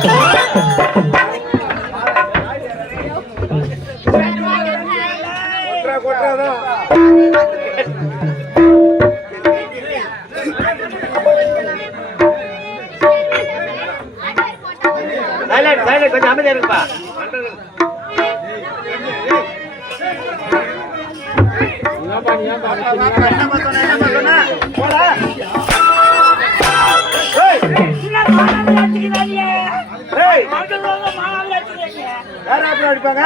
Come on. யார் apple அடிப்பாங்க.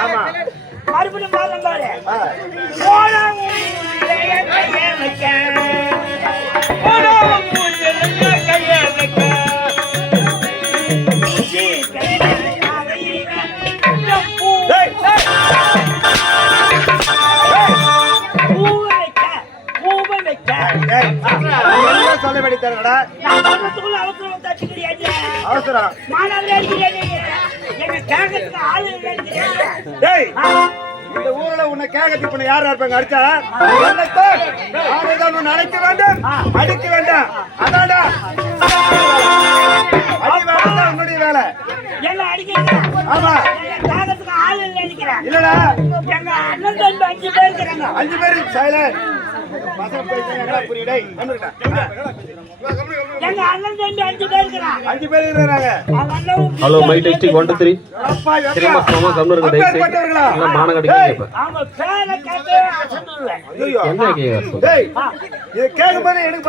ஆமா மறுபடியும் பாருங்க பாரு ஆ, போனா ஊரிலே கையை வைக்க. போனா ஊரிலே கையை வைக்க. உச்சி கையிலே அறையில பூ ஏய், பூவை வைக்க, பூவை வைக்க. ஏய், எல்லாம் சொல்ல வேண்டி தரடா நான் சொல்றதுக்குள்ள அவசரம் தட்டுக்கிறியாச்சு. அவசரம் மானாவிலே அடிக்கிறேன் நீ. என்னை கேட்கறதுக்கு ஆளு? டேய் ஆ, இந்த ஊர்ல உன்னை கேட்கறதுக்கு இப்ப யாரா இருப்பாங்க அடிச்சா? நாளைதான் உன்னை அழைக்க வேண்டாம். அடிக்க வேண்டாம். அதான்டா. அடி வேலை தான் உன்னுடைய வேலை. என்னை அடிக்கிறீங்க. ஆமா. இல்லடா. எங்க அண்ணன் அஞ்சு பேர் அஞ்சு பேரு சைலண்ட் பேர் பேர் hello mike testing one two three? சரிம்மா, சும்மா கம்முனு இருங்க, தயவு செய்து. மானம் கிடைக்காது இப்ப. பேரை. என்ன கேட்க எனக்கு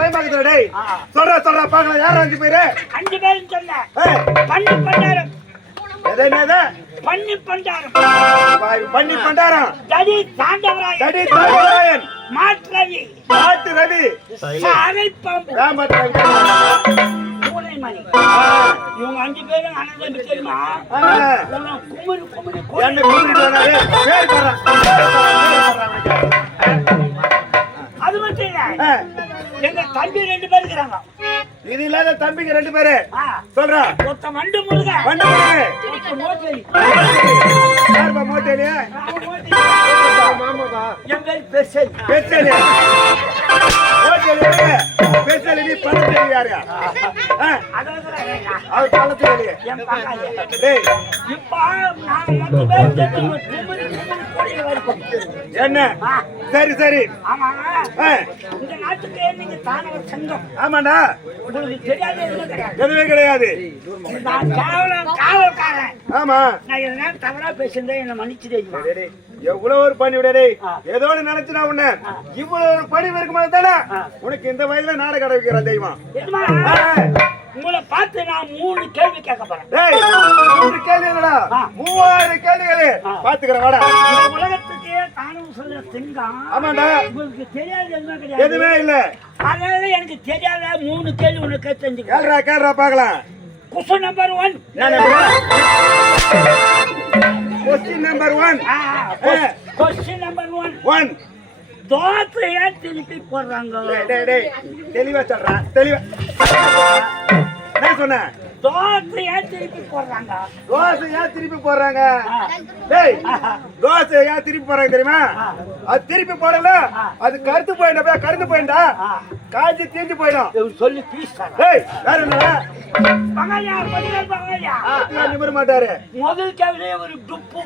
சொல்றா சொல்றா பாக்கலாம் யார் அஞ்சு பேரு அஞ்சு பேரும் சொன்னேன் பண்ணி பண்டாரம் எது பண்ணி பண்டாரம். பா- பண்ணி பண்டாரம். தடி தாண்டவராயன். தடி தாண்டவராயன். மாற்றவி ரவி. பூனைமணி. இவங்க அஞ்சு பேரும் தெரியுமா? குமுறி என்ன பேர் அது மட்டும் இல்ல. எங்க தம்பி ரெண்டு பேர் இருக்கிறாங்க. இது இல்லாத தம்பிங்க ரெண்டு பேரு. சொல்றா. ஒருத்த மண்டு முருக போடு. ஒருத்த மோட்டலி மோட்டேலியா என் பேர் மோட்டேலி நீ பணத்தேலி யாரு ஆ, அதாவது அவர் பணத்தேலி என் பங்காளி டேய். இப்ப நாங்க மொத்த பேர் என்ன? சரி சரி. ஆமா இந்த நாட்டுக்கு நீங்க தானவர் சங்கம். உங்களுக்கு தெரியாத எதுவும் கிடையாது. நான் காவலன் காவல்காரன். ஆமா. நான் எதனா தவறா பேசியிருந்தேன் என்னை மன்னிச்சு தெரியுமா எவ்வளவு ஒரு பணி விட டேய். ஆ. ஏதோ நினைச்சு நான் உன்ன இவ்வளவு ஒரு பணி இருக்கும்போது தானே உனக்கு இந்த வயசுல நாடகம் வைக்கிற தெய்வம். தெரியுமா ஆ. உங்களை பார்த்து நான் மூணு கேள்வி கேட்க போறேன். மூணு கேள்வி. மூவாயிரம் கேள்விகள். பாத்துக்கிறேன் வாடா. சொல்ற சிங்கம் ஆமாண்டா. உங்களுக்கு தெரியாது எதுவுமே கிடையாது. எதுவுமே இல்ல. அதனால எனக்கு தெரியாத? மூணு கேள்வி உனக்கு தெரிஞ்சுக்க கேள்றா கேள்றா பாக்கலாம் question number one question number one question number one one தோசையா திருப்பி போடுறாங்க? தெளிவா சொல்றா தெளிவா. என்ன சொன்ன தோசையா திருப்பி போடுறாங்க? தோசை ஏன் திருப்பி போடுறாங்க? டேய் தோசை ஏன் திருப்பி போடுறாங்க தெரியுமா? அது திருப்பி போடல. அது கருத்து போயிட்டா கருத்து போயிட்டா காய்ச்சி தீஞ்சு போயிடும். சொல்லி பீஸ் டேய் வேற என்ன? பங்காளியா பதினேழு பங்காளியா நிமிர மாட்டாரு. முதல் ஒரு டுப்பு.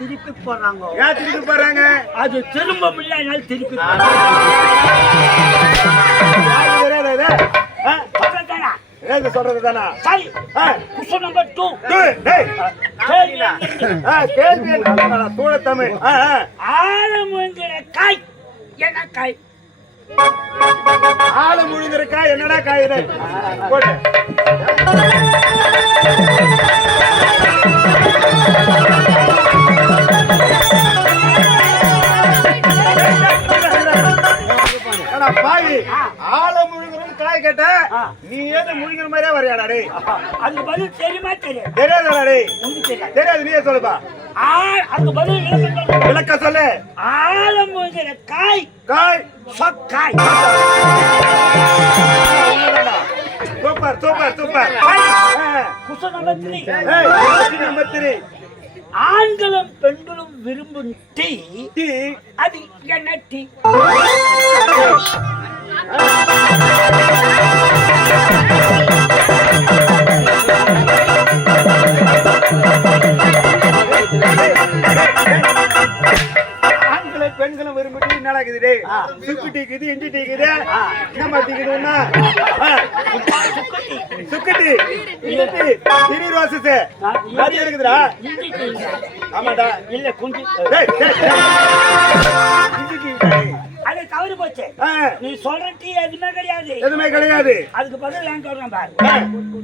திருப்பி போடுறாங்க ஏன் திருப்பி போறாங்க அது திரும்ப முடியல திருப்பி இது? ஏது சொல்றது தானா? சரி கொஸ்டின் நம்பர் டூ. கேள்வி? சூழ தமிழ் ஆ, ஆ. ஆழமுங்கிற காய். என்ன காய்? ஆளு முழுங்கிருக்கா என்னடா காயுது போட்டு ஏடா பாவி ஆள முழுங்குறன்னு காய் கேட்ட நீ ஏதோ முழுங்குற மாதிரியே வரையாடா டேய்? அதுக்கு பதில் தெரியுமா தெரியும் தெரியாதுடா டேய். தெரியாது. தெரியாது நீயே சொல்லுப்பா. ஆ- அதுக்கு பதில். விளக்க சொல்லு. ஆழமுங்கிற காய். காய். சொக்காய். Super super super. Question number ஆண்களும் பெண்களும் விரும்பும் டீ டீ. அது என்ன டீ? ஆண்களை பெண்களும் விரும்பி டீ நடக்குது டேய் சுக்கு டீ இருக்குது இஞ்சி டீ இருக்குது. நம்ம டீக்குதுன்னா சுக்கு டீ. இஞ்சி டீ. திரி ரோசஸ் நிறைய இருக்குதுடா. ஆமாடா. இல்ல குஞ்சு. அது தவறு போச்சு. நீ சொல்ற டீ எதுவுமே கிடையாது. எதுவுமே கிடையாது. அதுக்கு பதில் நான் சொல்றேன் பாரு.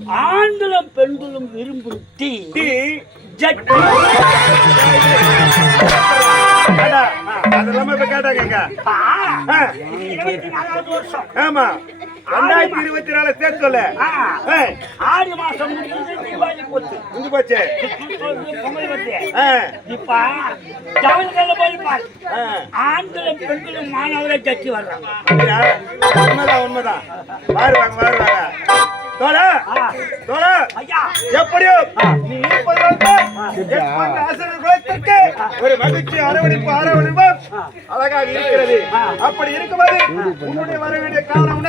ஆண்களும் பெண்களும் விரும்பும் டீ டீ. ஜட்டி. அடா, அதெல்லாமே இப்ப கேட்டாங்க இருபத்தி நாலாவது வருஷம். ஆமா. ரெண்டாயிரத்தி இருபத்தி நாலு சேர்த்து ஆடி மாசம் முடிஞ்சு போச்சு? இப்ப ஜவுளிகளை போய் பாரு. ஆண்களும் பெண்களும் மாணவரை ஜட்டி வர்றாங்க? உண்மைதான் உண்மைதான். மாறுவாங்க மாறுவாங்க தோழா எப்படியோ? நீ ஒரு மகிழ்ச்சி அரவணைப்பு அரவணைப்பு அழகாக இருக்கிறது. அப்படி இருக்கும்போது உன்னுடைய வர வேண்டிய காரணம்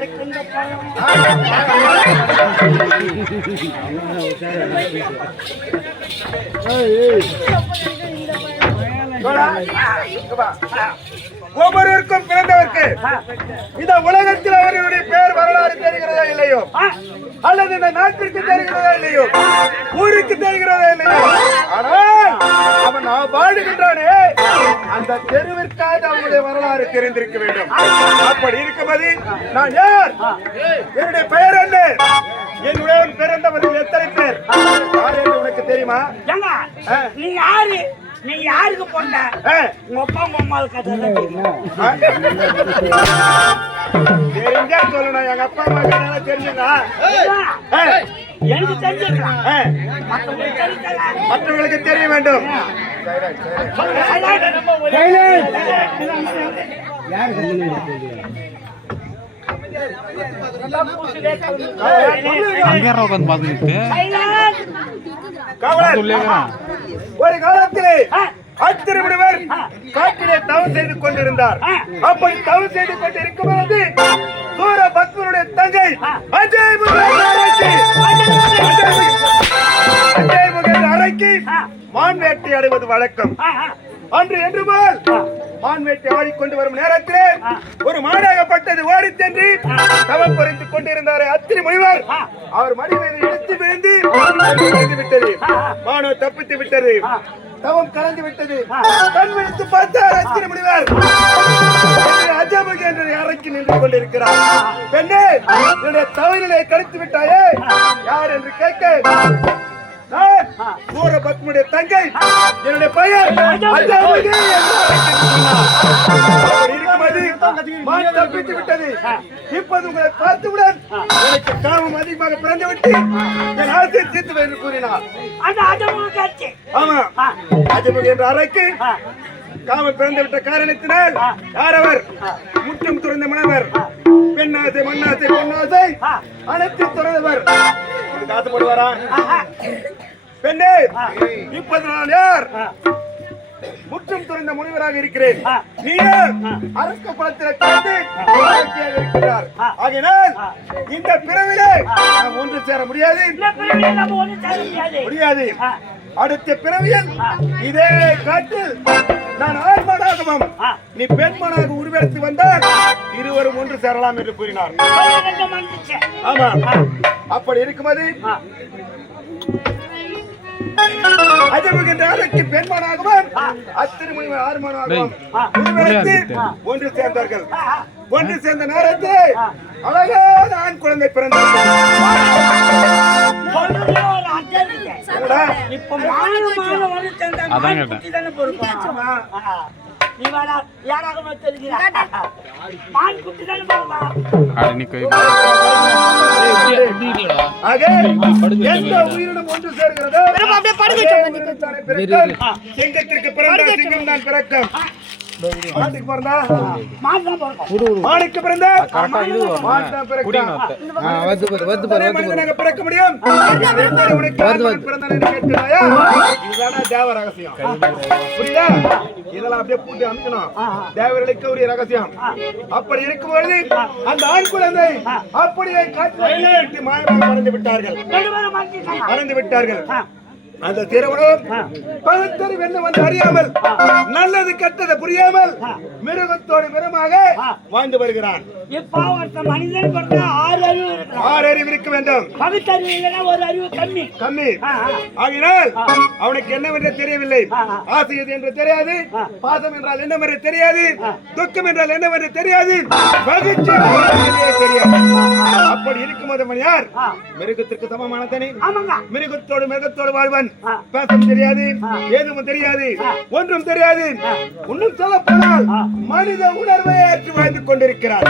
எப்போ கிடைக்கும் இந்த வா. ஒவ்வொருவருக்கும் பிறந்தவருக்கு இந்த உலகத்தில் அவர்களுடைய பேர் வரலாறு தெரிகிறதா இல்லையோ? அல்லது இந்த நாட்டிற்கு தெரிகிறதா இல்லையோ? ஊருக்கு தெரிகிறதா இல்லையோ? ஆனால் அவன் நான் வாழுகின்றானே. அந்த தெருவிற்காக அவனுடைய வரலாறு தெரிந்திருக்க வேண்டும். அப்படி இருக்கும்போது நான் யார்? என்னுடைய பெயர் என்ன? என்னுடைய பிறந்தவர்கள் எத்தனை பேர்? யார் என்று உனக்கு தெரியுமா. நீ யாரு? நீ யாருக்கு பொண்ண? ஆ, உங்க அப்பா உங்க அம்மா கதை. தெரிஞ்சா சொல்லணும்? எங்க அப்பா அம்மா கதை தெரிஞ்சுங்க ஏங்க, எனக்கு தெரிஞ்சிருக்கலாம் ஆ, மற்றவங்களுக்கு தெரியல மற்றவர்களுக்கு தெரிய வேண்டும் காவலர். ஒரு காலத்திலே அத்திருவிடுவர் காட்டிலே தவம் செய்து கொண்டிருந்தார். அப்படி தவம் செய்து கொண்டிருக்கும் போது சூர பத்மனுடைய தங்கை அஜய் அஜய் முகேஷ் அரக்கி மான் வேட்டை அடைவது வழக்கம். அன்று என்று போல். மான் வேட்டை ஆடிக்கொண்டு வரும் நேரத்திலே ஒரு மாடாகப்பட்டது ஓடி சென்று தவம் புரிந்து கொண்டிருந்தாரே அத்திரி முனிவர். அவர் மணி மீது இழுத்து விழுந்து விட்டது. மானோ தப்பித்து விட்டது. தவம் கலந்து விட்டது. கண் விழித்து பார்த்தார் அத்திரி முனிவர். அஜமுக என்று இறக்கி நின்று கொண்டிருக்கிறார். பெண்ணே என்னுடைய தவறினை கழித்து விட்டாயே. யார் என்று கேட்க. நான் சூரபத்மனுடைய தங்கை என்னுடைய பையன் தப்பித்து விட்டது. இப்போது உங்களை பார்த்தவுடன் எனக்கு காமம் அதிகமாக பிறந்து விட்டு என் ஆசை தீர்த்து என்று கூறினார். ஆமா. அஜமுகி என்ற அறைக்கு காமம் பிறந்து விட்ட காரணத்தினால் யார் அவர்? முற்றும் துறந்த மணவர். பெண்ணாசை மண்ணாசை பொன்னாசை அனைத்து துறந்தவர் இதுக்கு ஆசைப்படுவாரா பெண்ணே இப்போது நான் யார் முற்றும் துறந்த முனிவராக இருக்கிறேன். நீ யார் அரச குலத்தில் ஆட்சியாக இருக்கிறார். ஆகையினால் இந்த பிறவிலே நாம் ஒன்று சேர முடியாது. முடியாது. அடுத்த பிறவியில் இதே காட்டில் நான் ஆண்மனாகவும் நீ பெண்மனாக உருவெடுத்து வந்தால் இருவரும் ஒன்று சேரலாம் என்று கூறினார். ஆமா. அப்படி இருக்கும்போது அஜமுகின்ற அதற்கு பெண்மனாகவும் அத்திருமணி ஆறுமனாகவும் உருவெடுத்து ஒன்று சேர்ந்தார்கள். ஒன்று சேர்ந்த நேரத்தில் அழகான ஆண் குழந்தை. என்னடா? இப்ப வந்து சேர்ந்தா நீ வேணா யாராக மான் குட்டி தானே எந்த உயிரினம் ஒன்று சேர்கிறதோ பிறக்கும். சிங்கத்திற்கு பிறந்த சிங்கம் தான் பிறக்கும். மாட்டுக்கு பிறந்தா. மானுக்கு பிறந்த? பிறக்க முடியும்? இதுதானே தேவ ரகசியம். புரியுதா? இதெல்லாம் அப்படியே பூட்டி அமைக்கணும். தேவர்களுக்கு உரிய ரகசியம். அப்படி இருக்கும் பொழுது அந்த ஆண் குழந்தை அப்படியே காற்று மாயமாக மறந்து விட்டார்கள். மறந்து விட்டார்கள். அந்த திருமணம் பகுத்தறிவு என்ன வந்து அறியாமல் நல்லது கெட்டது புரியாமல் மிருகத்தோடு மிருகமாக வாழ்ந்து வருகிறான் இப்ப ஒருத்தன் மனிதன் பிறந்தா ஆறு அறிவு ஆறு அறிவு இருக்க வேண்டும். பகுத்தறிவு இல்லைன்னா ஒரு அறிவு கம்மி. கம்மி. ஆகினால் அவனுக்கு என்னவென்று தெரியவில்லை. ஆசை என்று தெரியாது. பாசம் என்றால் என்னவென்று தெரியாது. துக்கம் என்றால் என்னவென்று தெரியாது. மகிழ்ச்சி தெரியாது. அப்படி இருக்கும் யார் மிருகத்திற்கு சமமான தனி. ஆமாங்க. மிருகத்தோடு மிருகத்தோடு வாழ்வன். பேசம் தெரியாது ஏதும் தெரியாது ஒன்றும் தெரியாது. இன்னும் சொல்ல போனால் மனித உணர்வை ஏற்று வாழ்ந்து கொண்டிருக்கிறார்.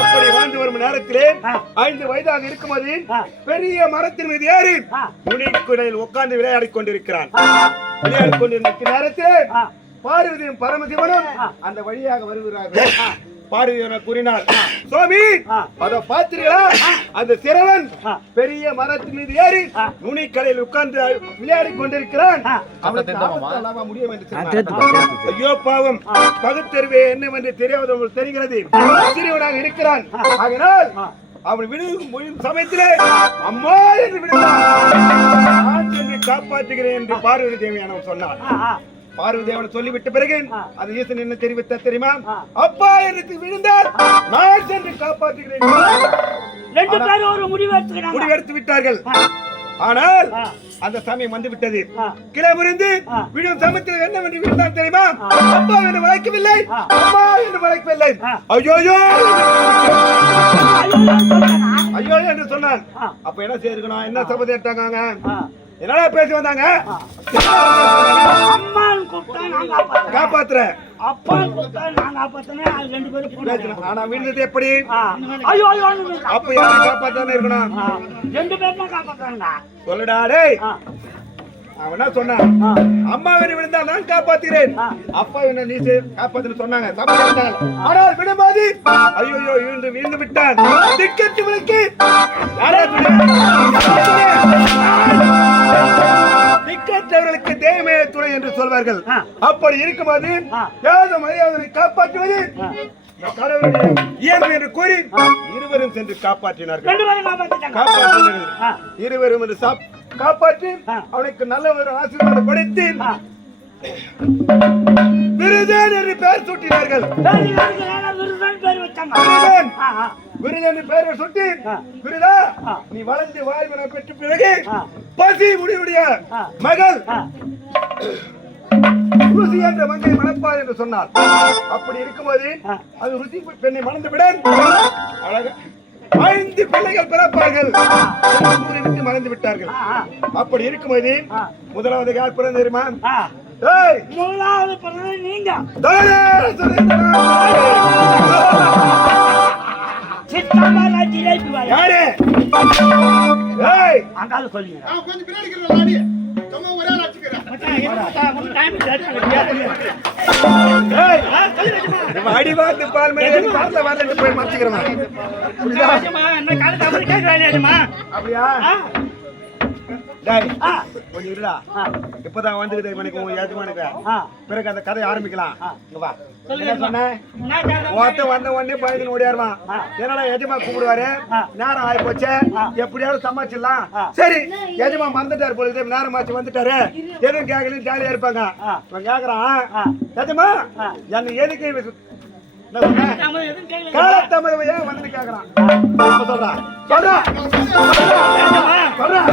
அப்படி வாழ்ந்து வரும் நேரத்திலே ஐந்து வயதாக இருக்கும்போது பெரிய மரத்தின் மீது ஏறி முனிக்குடையில் உட்கார்ந்து விளையாடிக் கொண்டிருக்கிறான் விளையாடிக் கொண்டிருந்த நேரத்திலே பார்வதியும் பரமசிவனும் அந்த வழியாக வருகிறார்கள். பார்வதி கூறினார் சுவாமி அத பாத்தீங்களா அந்த சிறவன் பெரிய மரத்தின் மீது ஏறி நுனிக்கடையில் உட்கார்ந்து விளையாடிக் கொண்டிருக்கிறான். முடியும். ஐயோ பாவம். பகுத்தறிவே என்னவென்று தெரியாத உங்களுக்கு தெரிகிறது. சிறியவனாக இருக்கிறான். ஆகினால் அவன் விழுகும் முழும் சமயத்திலே அம்மா என்று சென்று காப்பாற்றுகிறேன் என்று பார்வதி தேவியானவன் சொன்னார் பார்வதி தேவன் சொல்லிவிட்ட பிறகு அது ஈசன் என்ன தெரிவித்த தெரியுமா? அப்பா எனக்கு விழுந்தால் நான் சென்று காப்பாற்றுகிறேன். ரெண்டு பேரும் ஒரு முடிவு எடுத்துக்கிறாங்க. முடிவெடுத்து விட்டார்கள். ஆனால் அந்த சமயம் வந்து விட்டது கிளை முறிந்து விழும் சமயத்தில் என்னவென்று விழுந்தால் தெரியுமா? அப்பா என்று வளைக்கவில்லை அம்மா என்று வளைக்கவில்லை ஐயோ ஐயோ என்று சொன்னான். அப்ப என்ன செய்திருக்கணும்? என்ன சபதம் எடுத்தாங்க என்னடா பேசி வந்தாங்க? அம்மான்னு கூப்பிட்டா நான் காப்பாத்துறேன். காப்பாத்துறேன். அப்பான்னு கூப்பிட்டா நான் காப்பாத்துறேன். அது ரெண்டு பேரும் போனாங்க. ஆனா விழுந்தது எப்படி? ஐயோ ஐயோ ஐயோ. அப்ப யாரை காப்பாத்தானே இருக்கணும்? ஆ, ரெண்டு பேரும் தான் காப்பாத்துறாங்க சொல்லுடா டேய். அவன் சொன்னான் ஆ. அம்மாவினை விழுந்தா நான் காப்பாத்துகிறேன். அப்பா என்ன நீ காப்பாத்துன்னு சொன்னாங்க. ஆனால் விடுமாதி. ஐயோ விழுந்து விழுந்து விட்டான். திக்கத்து விளக்கு? திக்கற்றவர்களுக்கு தெய்வமே துணை என்று சொல்வார்கள். அப்படி இருக்கும்போது. யாத மரியாதை காப்பாற்றுவது? இயல்பு என்று கூறி இருவரும் சென்று காப்பாற்றினார்கள். இருவரும் என்று சாப்- காப்பாற்றி. அவனுக்கு நல்ல ஒரு ஆசீர்வாதம் கொடுத்து ஆ. விருதன் என்று பெயர் சூட்டினார்கள் விருதன் பெயரை சுட்டி. விருதா. நீ வளர்ந்து வாழ்வன பெற்ற பிறகு. பசி முடிவுடைய. மகள். ருசி என்ற மங்கை மணப்பார் என்று சொன்னார் அப்படி இருக்கும்போது. அது ருசி பெண்ணை மணந்துவிடன் அழகா ஐந்து பிள்ளைகள் பிறப்பார்கள். ஊரை விட்டு மறந்து விட்டார்கள். அப்படி இருக்கும்போது. முதலாவது யார் பிறந்த தெரியுமா? முதலாவது பிறந்தது நீங்க. யாரு? ஏய். அங்கால சொல்லுங்க. கொஞ்சம் பின்னாடி இருக்கிற சும்மா ஒரே ஆள் வச்சுக்கிறேன் ஏய் நம்ம அடி பார்த்து பால் மேலே பால்ல வரலன்னு போய் மறைச்சிக்கிறவன் அப்படியா? டேய் கொஞ்சம் இருடா. இப்பதான் இவனுக்கு உன் எஜமானுக்கு பிறகு அந்த கதை ஆரம்பிக்கலாம். இங்க வா. என்ன சொன்னேன் ஒருத்த வந்த உடனே பயந்து ஓடியாருவான் என்னடா எஜமா கூப்பிடுவாரு? நேரம் ஆகி போச்சு எப்படியாவது சமாளிச்சிடலாம். சரி எஜமா மறந்துட்டாரு இருக்குது, நேரம் ஆச்சு வந்துட்டாரு. எதுவும் கேட்கல ஜாலியா இருப்பாங்க. இவன் கேக்குறான் எஜமா என்ன எதுக்கு என்ன? காலத்தாமதம் ஏன் வந்து கேக்குறான். இப்ப சொல்றான் சொல்றான் சொல்றான்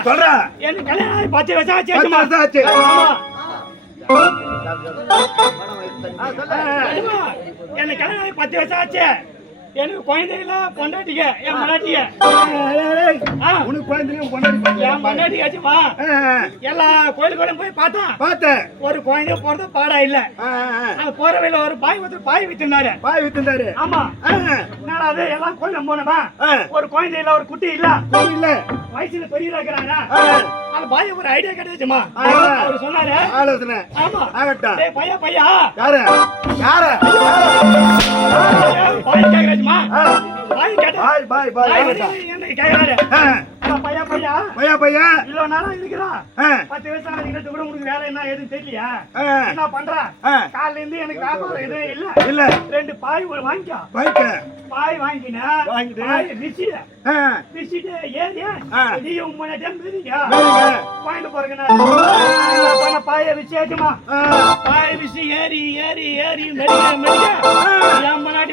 சொல்றான் பத்து வருஷம் ஆச்சு. ஆ, சொல்லு. என்ன கல்யாணம் ஆகி பத்து வருஷம் ஆச்சு. எனக்கு குழந்தைகள பொண்டாட்டிங்க என். ஆ, உனக்கு குழந்தையும் பொண்டாட்டி? என் பொண்டாட்டி ஆச்சுமா எல்லா கோயிலுக்கும் போய் பார்த்தோம் பார்த்தேன். ஒரு குழந்தை போறது பாடா இல்ல. அது போற வழியில ஒரு பாய் வந்து பாய் வித்துனாரு பாய் வித்துந்தாரு ஆமா. என்னடா அது எல்லாம் கோயிலும் போனமா. ஒரு குழந்தை இல்ல ஒரு குட்டி இல்ல? இல்ல. வயசுல பெரிய இருக்கிறாங்க ஆ. அந்த பாய் ஒரு ஐடியா கிடைச்சுமா. அவர் சொன்னாரு. ஆலோசனை. ஆமா. ஆகட்டும். டேய் பையா பையா? யாரு? யாரு? பாய் கேக்குறாச்சுமா. பாய் கேட்டா பாய் பாய் பாய் என்ன கேக்குறாரு. பையா பையா பையா. பையா இவ்வளவு நாளா இருக்கிறா. பத்து வருஷம் ஆகிட்டு கூட உனக்கு வேலை என்ன எதுவும் தெரியலையா? என்ன பண்ற. காலையில இருந்து எனக்கு வியாபாரம் எதுவும் இல்ல. இல்ல. ரெண்டு பாய் ஒரு வாங்கிக்கோ. பைக்க பாய் வாங்கினா வாங்கிட்டு? பாய் விசிட விசிட்டு ஆ. நீ உன் டைம் மேலுங்க. வாங்கிட்டு போறேங்க பாய விசேஷமா ஆ, பாய் விசி ஏறி ஏறி ஏறி மெரிக்க மெரிக்க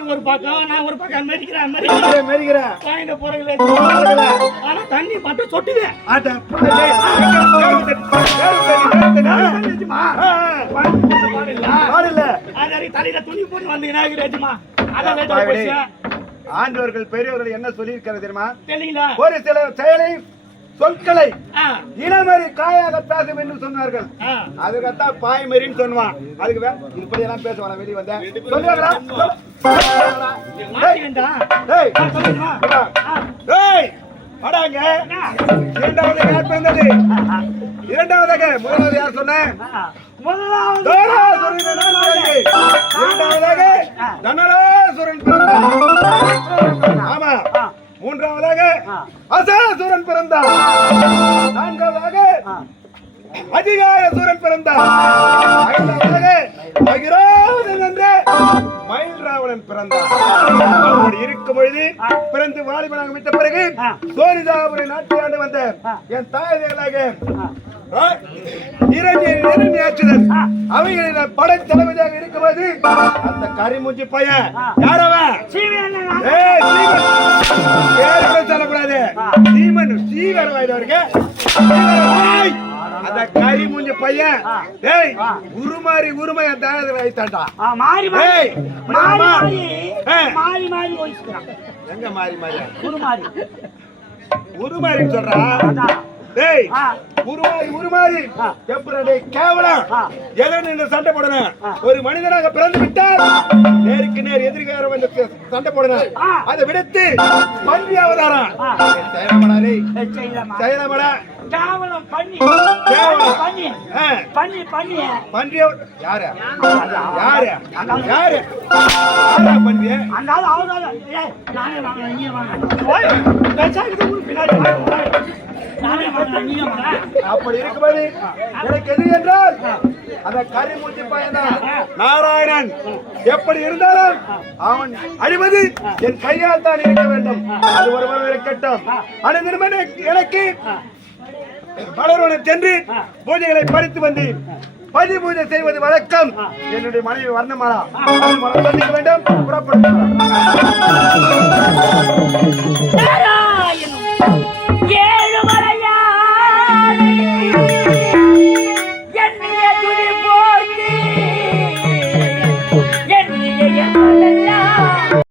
ஒரு பக்கம் நான் ஒரு பக்கம் மெரிக்கிறேன் மெரிக்கிறேன் மேரிக்கிற, மேரிக்கிற. வாங்கிட்டு போறீங்களே. ஆனா தண்ணி மட்டும் சொட்டுது. தலையில துணி போட்டு வந்தீங்கன்னா ஆண்டவர்கள் பெரியவர்கள் என்ன சொல்லியிருக்கிறது தெரியுமா? தெரியலீங்களா ஒரு சில செயலை சொற்களை இனமறி காயாக பேசும் என்று சொன்னார்கள். அதுக்கத்தான் பாய்மரின்னு சொல்லுவான். அதுக்கு இப்படி எல்லாம் பேசுவானா. வெளிய வந்தேன். சொல்லுவாங்களா வாடாங்க. இரண்டாவது யார் பிறந்தது? இரண்டாவதாக முதலாவது யார் சொன்னேன். முதலாவது. இரண்டாவதாக தனராசுரன் ஆமா. மூன்றாவதாக ஆ. அசாசுரன் பிறந்தான் நான்காவதாக ஆ. அதிகாரசுரன் பிறந்தான் ஐந்தாவதாக அகிராவதன் என்ற மயில் ராவணன் பிறந்தான் அப்படி இருக்கும் பொழுது பிறந்து வாலிபனாக விட்ட பிறகு. சோனிதாபுரை நாட்டை ஆண்டு வந்த. என். இரண்டியாச்சுதன் அவைகளில் படை தளபதியாக இருக்கும்போது அந்த கரிமுஞ்சி பையன். யாரவன் சொல்லக்கூடாது. சீமன், சீவர் வாயிலவருக்கு. கறி மூஞ்ச பையன். டேய். உருமாறி உருமை அந்த தாயத்தில் வைத்தாண்டா மாறி மாறி. மாறி. மாறி. மாறி எங்க மாறி மாறி? குரு மாறி உருமாறின்னு சொல்றா? டேய். உருமாறி. உருமாறி. எப்படி கேவலம். எதை நின்று சண்டை போடணும். ஒரு மனிதனாக பிறந்து விட்டால் நேருக்கு நேர் எதிர்கார வந்து சண்டை போடணும். அதை விடுத்து பன்றி அவதாரம். டேய் கேவலம் பண்ணி. கேவலம். பண்ணி. பண்ணி பண்ணி. பன்றியவர் யாரு? யாரு? யாரு? யாரா? பன்றி அந்த ஆள் அவர்தான் ஏய், நானே வாங்க ஓய், பின்னாடி. அப்படி இருக்கும்போது எனக்கு எது என்றால் அந்த கரிமூச்சி பையன்தான். நாராயணன். எப்படி இருந்தாலும் அவன் அழிவது என் கையால் தான் இருக்க வேண்டும். அது ஒருவர் இருக்கட்டும். அனைவரும் எனக்கு பலருடன் சென்று பூஜைகளை பறித்து வந்து பதி பூஜை செய்வது வழக்கம். என்னுடைய மனைவி வர்ணமாலா. சந்திக்க வேண்டும். புறப்பட்டு